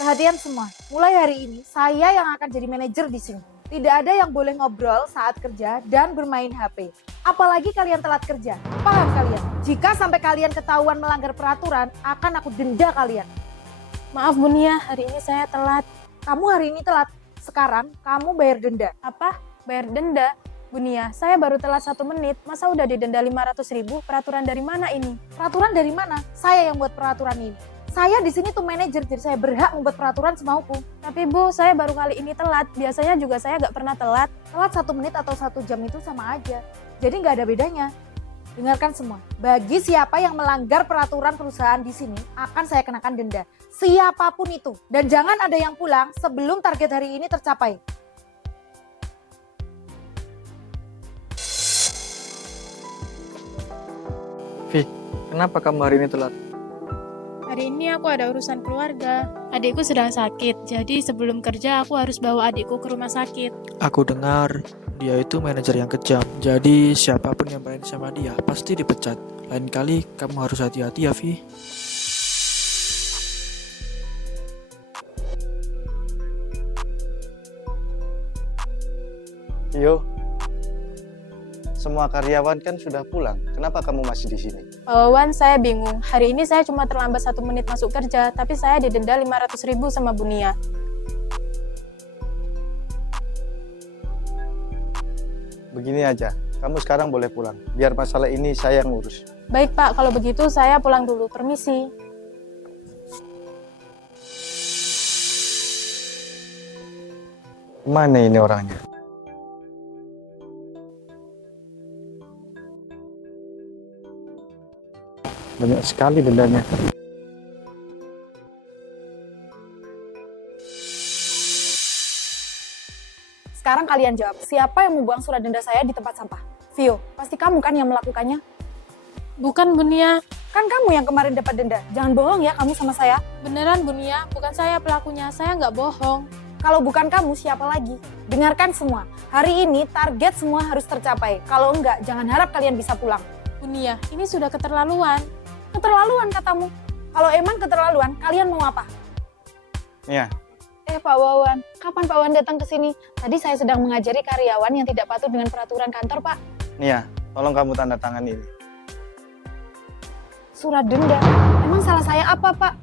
Perhatian semua, mulai hari ini saya yang akan jadi manajer di sini. Tidak ada yang boleh ngobrol saat kerja dan bermain HP. Apalagi kalian telat kerja. Paham kalian? Jika sampai kalian ketahuan melanggar peraturan, akan aku denda kalian. Maaf Bu Nia, hari ini saya telat. Kamu hari ini telat. Sekarang kamu bayar denda. Apa? Bayar denda? Bu Nia, saya baru telat 1 menit, masa udah didenda 500.000? Peraturan dari mana ini? Peraturan dari mana? Saya yang buat peraturan ini. Saya di sini tuh manajer, jadi saya berhak membuat peraturan semauku. Tapi Bu, saya baru kali ini telat. Biasanya juga saya nggak pernah telat. Telat 1 menit atau 1 jam itu sama aja. Jadi nggak ada bedanya. Dengarkan semua. Bagi siapa yang melanggar peraturan perusahaan di sini, akan saya kenakan denda. Siapapun itu. Dan jangan ada yang pulang sebelum target hari ini tercapai. Vi, kenapa kamu hari ini telat? Hari ini aku ada urusan keluarga. Adikku sedang sakit, jadi sebelum kerja aku harus bawa adikku ke rumah sakit. Aku dengar dia itu manajer yang kejam. Jadi siapapun yang main sama dia pasti dipecat. Lain kali kamu harus hati-hati ya, Vi. Yo, semua karyawan kan sudah pulang. Kenapa kamu masih di sini? Pak Wawan, saya bingung. Hari ini saya cuma terlambat 1 menit masuk kerja, tapi saya didenda 500.000 sama Bu Nia. Begini aja, kamu sekarang boleh pulang. Biar masalah ini saya yang ngurus. Baik Pak, kalau begitu saya pulang dulu. Permisi. Mana ini orangnya? Banyak sekali dendanya. Sekarang kalian jawab, siapa yang membuang surat denda saya di tempat sampah? Vio, pasti kamu kan yang melakukannya? Bukan Bu Nia. Kan kamu yang kemarin dapat denda. Jangan bohong ya kamu sama saya. Beneran Bu Nia, bukan saya pelakunya. Saya nggak bohong. Kalau bukan kamu, siapa lagi? Dengarkan semua. Hari ini target semua harus tercapai. Kalau enggak, jangan harap kalian bisa pulang. Bu Nia, ini sudah keterlaluan. Keterlaluan katamu. Kalau emang keterlaluan, kalian mau apa? Nia, Pak Wawan, kapan Pak Wawan datang ke sini? Tadi saya sedang mengajari karyawan yang tidak patuh dengan peraturan kantor, Pak. Nia, tolong kamu tanda tangan ini. Surat denda. Emang salah saya apa, Pak?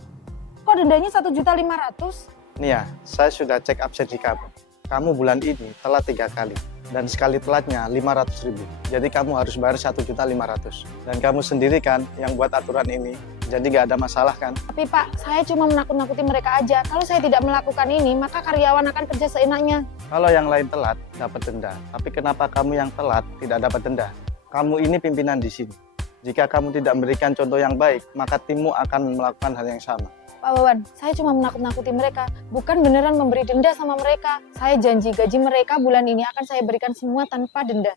Kok dendanya 1.500.000? Nia, saya sudah cek absen di kamu. Kamu bulan ini telat 3 kali. Dan sekali telatnya 500.000. Jadi kamu harus bayar 1.500.000. Dan kamu sendiri kan yang buat aturan ini. Jadi gak ada masalah kan? Tapi Pak, saya cuma menakut-nakuti mereka aja. Kalau saya tidak melakukan ini, maka karyawan akan kerja seenaknya. Kalau yang lain telat, dapat denda. Tapi kenapa kamu yang telat tidak dapat denda? Kamu ini pimpinan di sini. Jika kamu tidak memberikan contoh yang baik, maka timmu akan melakukan hal yang sama. Pak Wawan, saya cuma menakut-nakuti mereka. Bukan beneran memberi denda sama mereka. Saya janji gaji mereka bulan ini akan saya berikan semua tanpa denda.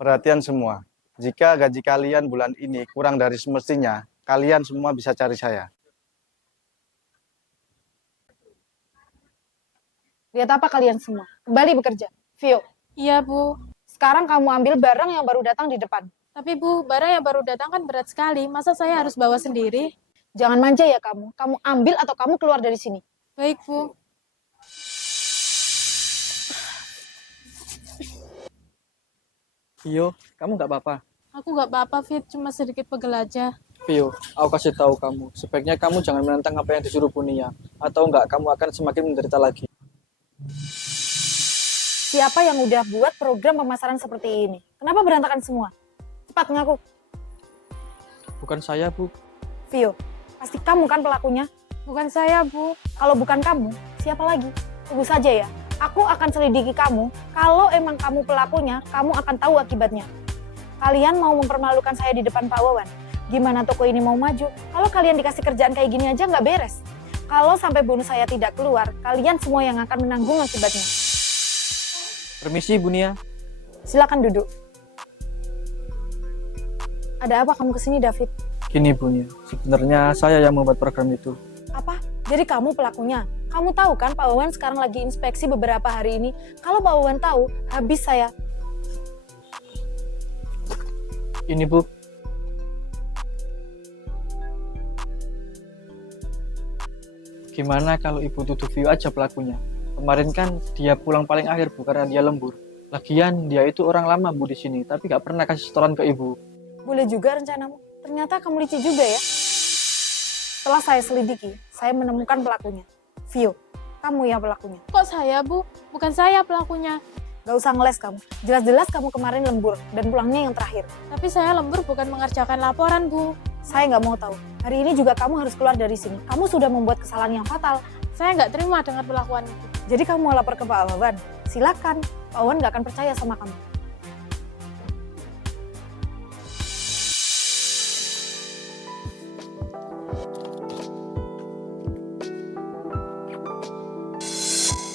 Perhatian semua. Jika gaji kalian bulan ini kurang dari semestinya, kalian semua bisa cari saya. Lihat apa kalian semua? Kembali bekerja. Vio, Iya Bu. sekarang kamu ambil barang yang baru datang di depan. Tapi Bu, barang yang baru datang kan berat sekali. Masa saya harus bawa sendiri? Jangan manja ya kamu. Kamu ambil atau kamu keluar dari sini. Baik Bu. Vio, kamu nggak apa-apa. Aku nggak apa-apa Fit, cuma sedikit pegel aja. Vio, aku kasih tahu kamu. Sebaiknya kamu jangan menentang apa yang disuruh Bu Nia. Atau enggak, kamu akan semakin menderita lagi. Siapa yang udah buat program pemasaran seperti ini? Kenapa berantakan semua? Cepat ngaku. Bukan saya, Bu. Vio, pasti kamu kan pelakunya? Bukan saya Bu. Kalau bukan kamu, siapa lagi? Tunggu saja ya. Aku akan selidiki kamu. Kalau emang kamu pelakunya, kamu akan tahu akibatnya. Kalian mau mempermalukan saya di depan Pak Wawan? Gimana toko ini mau maju? Kalau kalian dikasih kerjaan kayak gini aja nggak beres. Kalau sampai bonus saya tidak keluar, kalian semua yang akan menanggung akibatnya. Permisi, Bu Nia. Silakan duduk. Ada apa kamu kesini, David? Gini, Bu Nia. Sebenarnya saya yang membuat program itu. Apa? Jadi kamu pelakunya? Kamu tahu kan Pak Wawan sekarang lagi inspeksi beberapa hari ini. Kalau Pak Wawan tahu, habis saya. Ini, Bu. Gimana kalau ibu tuduh Vio aja pelakunya? Kemarin kan dia pulang paling akhir Bu karena dia lembur. Lagian dia itu orang lama Bu di sini, tapi gak pernah kasih setoran ke ibu. Boleh juga rencanamu. Ternyata kamu licik juga ya. Setelah saya selidiki, saya menemukan pelakunya. Vio, kamu ya pelakunya. Kok saya, Bu? Bukan saya pelakunya. Gak usah ngeles kamu. Jelas-jelas kamu kemarin lembur dan pulangnya yang terakhir. Tapi saya lembur bukan mengerjakan laporan, Bu. Saya nggak mau tahu. Hari ini juga kamu harus keluar dari sini. Kamu sudah membuat kesalahan yang fatal. Saya nggak terima dengan perlakuan itu. Jadi kamu mau lapor ke Pak Wawan? Silakan. Pak Wawan nggak akan percaya sama kamu.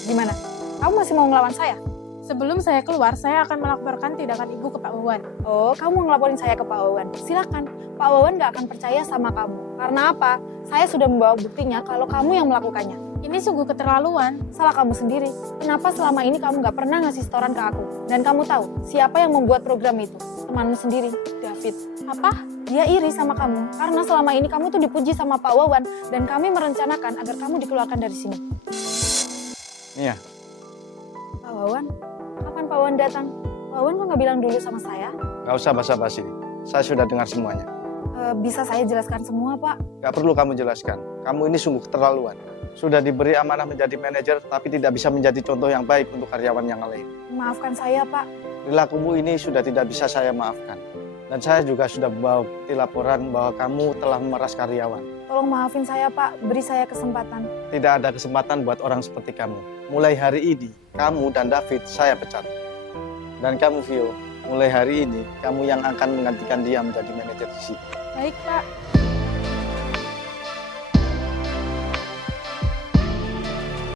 Gimana? Kamu masih mau ngelawan saya? Sebelum saya keluar, saya akan melaporkan tindakan ibu ke Pak Wawan. Oh, kamu mau ngelaporin saya ke Pak Wawan? Silakan. Pak Wawan nggak akan percaya sama kamu. Karena apa? Saya sudah membawa buktinya kalau kamu yang melakukannya. Ini sungguh keterlaluan. Salah kamu sendiri. Kenapa selama ini kamu nggak pernah ngasih setoran ke aku? Dan kamu tahu siapa yang membuat program itu? Temanmu sendiri, David. Apa? Dia iri sama kamu karena selama ini kamu tuh dipuji sama Pak Wawan dan kami merencanakan agar kamu dikeluarkan dari sini. Iya, Pak Wawan, kapan Pak Wawan datang? Pak Wawan kok nggak bilang dulu sama saya? nggak usah basa-basi. Saya sudah dengar semuanya. Bisa saya jelaskan semua, Pak? Nggak perlu kamu jelaskan. Kamu ini sungguh keterlaluan. Sudah diberi amanah menjadi manajer, tapi tidak bisa menjadi contoh yang baik untuk karyawan yang lain. Maafkan saya, Pak. Perilakumu ini sudah tidak bisa saya maafkan. Dan saya juga sudah membawa bukti laporan bahwa kamu telah memeras karyawan. Tolong maafin saya, Pak. Beri saya kesempatan. Tidak ada kesempatan buat orang seperti kamu. Mulai hari ini, kamu dan David saya pecat. Dan kamu, Vio, mulai hari ini, kamu yang akan menggantikan dia menjadi manajer di sini. Baik, Pak.